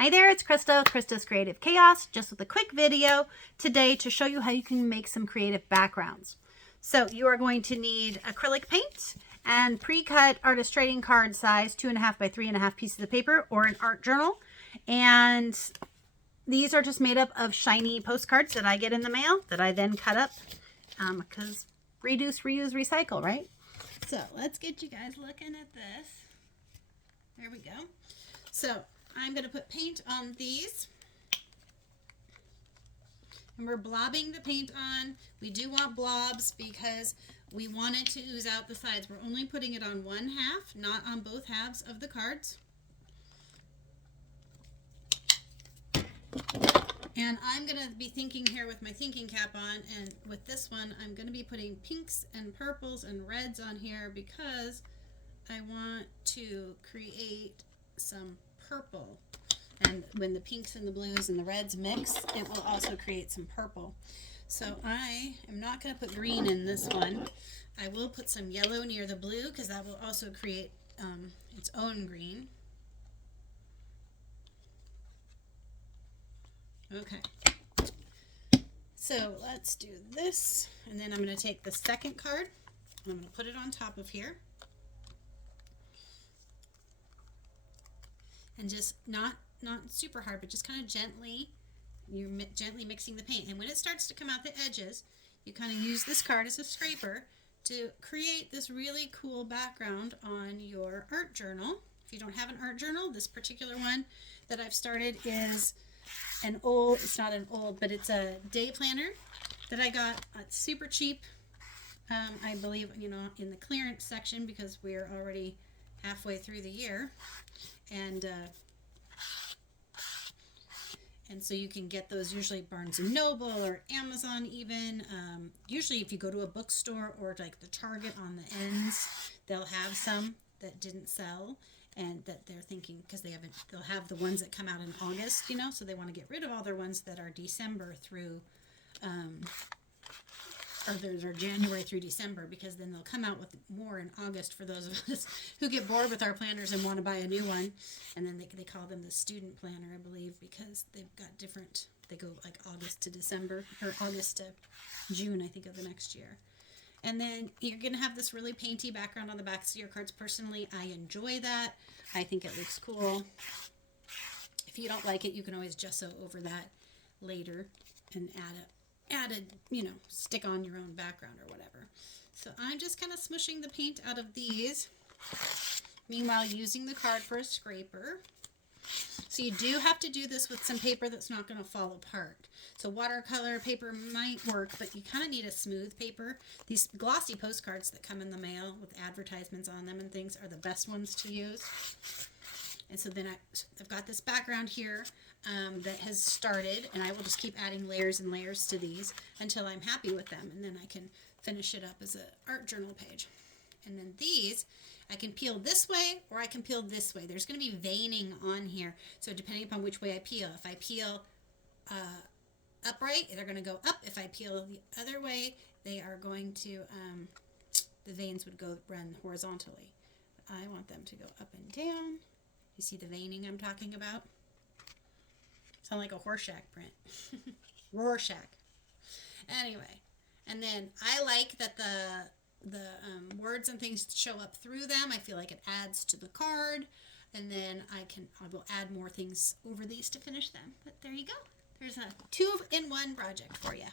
Hi there, it's Krista, Krista's Creative Chaos, just with a quick video today to show you how you can make some creative backgrounds. So you are going to need acrylic paint and pre-cut artist trading card size 2.5 by 3.5 pieces of paper or an art journal. And these are just made up of shiny postcards that I get in the mail that I then cut up because reduce, reuse, recycle, right? So let's get you guys looking at this. There we go. So I'm going to put paint on these. And we're blobbing the paint on. We do want blobs because we want it to ooze out the sides. We're only putting it on one half, not on both halves of the cards. And I'm going to be thinking here with my thinking cap on, and with this one I'm going to be putting pinks and purples and reds on here because I want to create some purple, and when the pinks and the blues and the reds mix, it will also create some purple. So I am not going to put green in this one. I will put some yellow near the blue because that will also create its own green. Okay, so let's do this, and then I'm going to take the second card and I'm going to put it on top of here. And just not super hard, but just kind of gently, you're gently mixing the paint. And when it starts to come out the edges, you kind of use this card as a scraper to create this really cool background on your art journal. If you don't have an art journal, this particular one that I've started is an old, it's not an old, but it's a day planner that I got super cheap. I believe, you know, in the clearance section because we're already halfway through the year. And so you can get those usually Barnes & Noble or Amazon even. Usually if you go to a bookstore or like the Target on the ends, they'll have some that didn't sell and that they're thinking because they'll have the ones that come out in August, you know, so they want to get rid of all their ones that are December through or they're January through December, because then they'll come out with more in August for those of us who get bored with our planners and want to buy a new one. And then they call them the student planner, I believe, because they've got different, they go like August to December, or August to June, I think, of the next year. And then you're going to have this really painty background on the backs of your cards. Personally, I enjoy that. I think it looks cool. If you don't like it, you can always gesso over that later and added, you know, stick on your own background or whatever. So I'm just kind of smushing the paint out of these, meanwhile using the card for a scraper. So you do have to do this with some paper that's not going to fall apart. So watercolor paper might work, but you kind of need a smooth paper. These glossy postcards that come in the mail with advertisements on them and things are the best ones to use. And so then I've got this background here that has started, and I will just keep adding layers and layers to these until I'm happy with them, and then I can finish it up as an art journal page. And then these, I can peel this way or I can peel this way. There's going to be veining on here, so depending upon which way I peel. If I peel upright, they're going to go up. If I peel the other way, they are going to, the veins would run horizontally. But I want them to go up and down. You see the veining I'm talking about? Sound like a Rorschach print. Rorschach. Anyway, and then I like that the words and things show up through them. I feel like it adds to the card, and then I will add more things over these to finish them. But there you go. There's a 2-in-1 project for you.